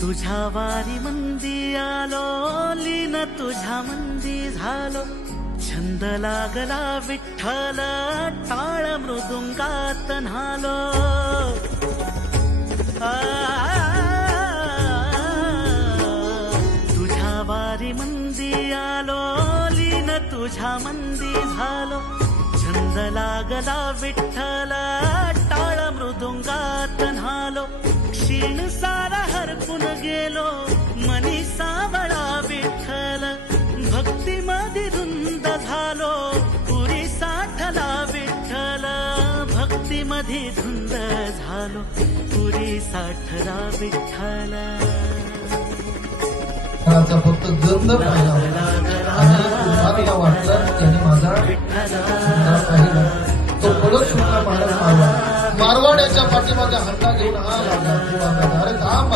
तुझ्या वारी मंदी आलो, लीन तुझ्या मंदी झालो. छंद लागला विठ्ठल, टाळ मृदुंगात न्हालो. तुझ्या वारी मंदी आलो, लीन तुझ्या मंदी झालो. छंद लागला विठ्ठल, टाळ मृदुंगात न्हालो. क्षीण सारा हरपून गेलो, मनी सावळा विठ्ठल. भक्ती मध्ये धुंद झालो, पुरी साठला विठ्ठल. भक्ती मध्ये धुंद झालो, पुरी साठला विठ्ठल. आता फक्त गंध पाहिला आणि तुम्हाला वाटलं त्याने माझा सुंदर पाहिला. तो पडत सुद्धा मारत मारवाड, मारवाड्याच्या पाठीमागे हंडा घेऊन हा लागला. अरे थांब